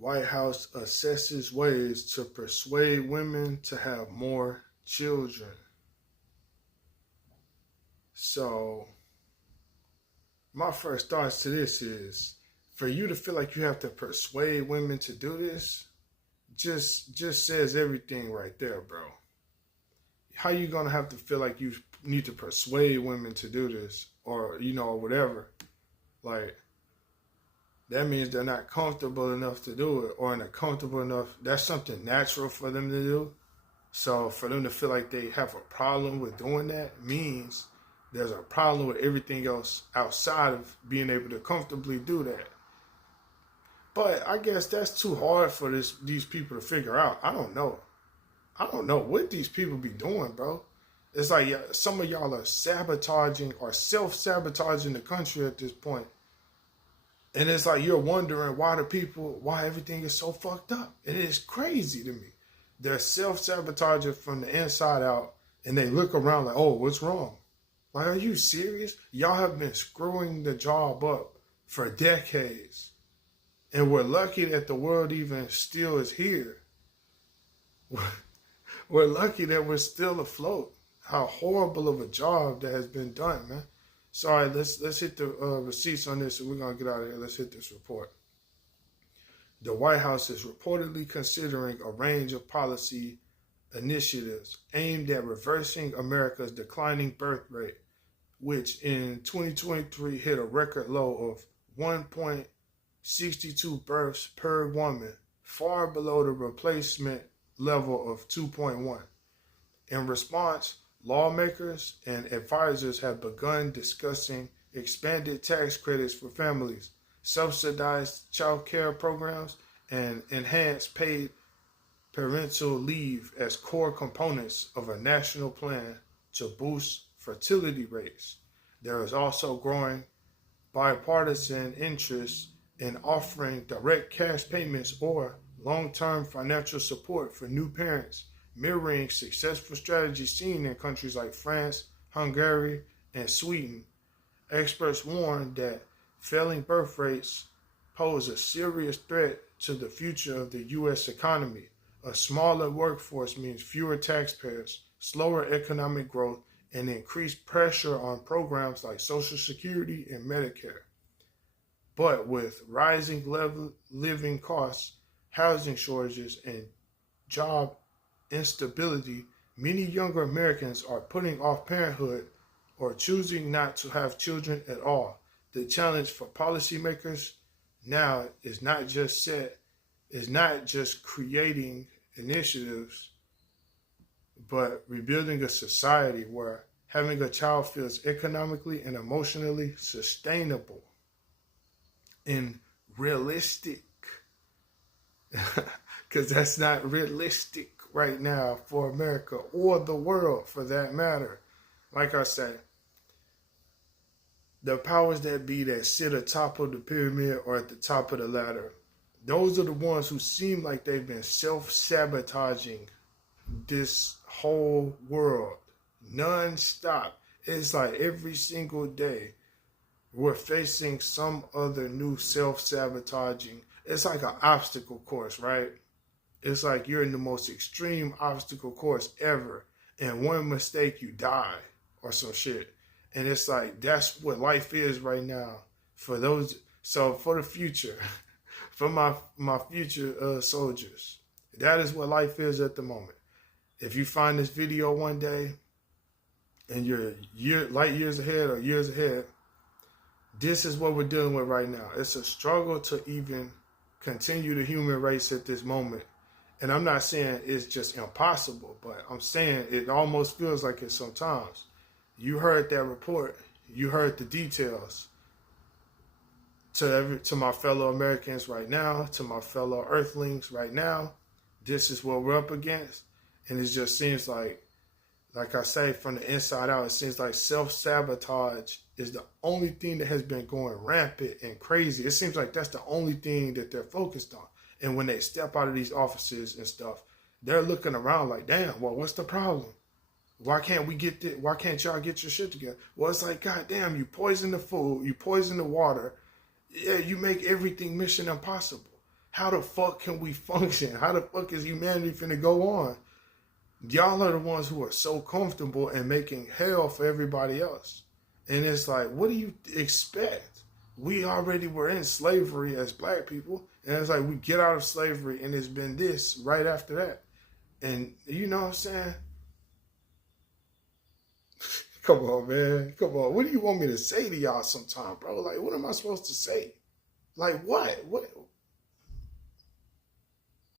Whitehouse assesses ways to persuade women to have more children. So, my first thoughts to this is, for you to feel like you have to persuade women to do this, just says everything right there, bro. How you gonna have to feel like you need to persuade women to do this, or whatever? Like, that means they're not comfortable enough to do it, or not comfortable enough. That's something natural for them to do. So for them to feel like they have a problem with doing that means there's a problem with everything else outside of being able to comfortably do that. But I guess that's too hard for these people to figure out. I don't know what these people be doing, bro. It's like some of y'all are sabotaging or self-sabotaging the country at this point. And it's like you're wondering why everything is so fucked up. It is crazy to me. They're self-sabotaging from the inside out, and they look around like, oh, what's wrong? Like, are you serious? Y'all have been screwing the job up for decades. And we're lucky that the world even still is here. We're lucky that we're still afloat. How horrible of a job that has been done, man. Sorry, let's hit the receipts on this, and we're going to get out of here. Let's hit this report. The White House is reportedly considering a range of policy initiatives aimed at reversing America's declining birth rate, which in 2023 hit a record low of 1.62 births per woman, far below the replacement level of 2.1. In response, lawmakers and advisors have begun discussing expanded tax credits for families, subsidized child care programs, and enhanced paid parental leave as core components of a national plan to boost fertility rates. There is also growing bipartisan interest in offering direct cash payments or long-term financial support for new parents, mirroring successful strategies seen in countries like France, Hungary, and Sweden. Experts warn that failing birth rates pose a serious threat to the future of the U.S. economy. A smaller workforce means fewer taxpayers, slower economic growth, and increased pressure on programs like Social Security and Medicare. But with rising living costs, housing shortages, and job instability, many younger Americans are putting off parenthood or choosing not to have children at all. The challenge for policymakers now is not just creating initiatives, but rebuilding a society where having a child feels economically and emotionally sustainable and realistic. Because that's not realistic right now for America or the world for that matter. Like I said, the powers that be that sit atop of the pyramid or at the top of the ladder, those are the ones who seem like they've been self-sabotaging this whole world non-stop. It's like every single day we're facing some other new self-sabotaging. It's like an obstacle course, right? It's like you're in the most extreme obstacle course ever, and one mistake you die or some shit. And it's like, that's what life is right now for those. So for the future, for my future soldiers, that is what life is at the moment. If you find this video one day and you're light years ahead or years ahead, this is what we're dealing with right now. It's a struggle to even continue the human race at this moment. And I'm not saying it's just impossible, but I'm saying it almost feels like it sometimes. You heard that report. You heard the details. To my fellow Americans right now, to my fellow Earthlings right now, this is what we're up against. And it just seems like I say, from the inside out, it seems like self-sabotage is the only thing that has been going rampant and crazy. It seems like that's the only thing that they're focused on. And when they step out of these offices and stuff, they're looking around like, damn, well, what's the problem? Why can't we get this? Why can't y'all get your shit together? Well, it's like, God damn, you poison the food, you poison the water. Yeah, you make everything mission impossible. how the fuck can we function? How the fuck is humanity finna go on? Y'all are the ones who are so comfortable and making hell for everybody else. And it's like, what do you expect? We already were in slavery as black people. And it's like, we get out of slavery and it's been this right after that. And you know what I'm saying? Come on, man. Come on. What do you want me to say to y'all sometime, bro? Like, what am I supposed to say? Like, what?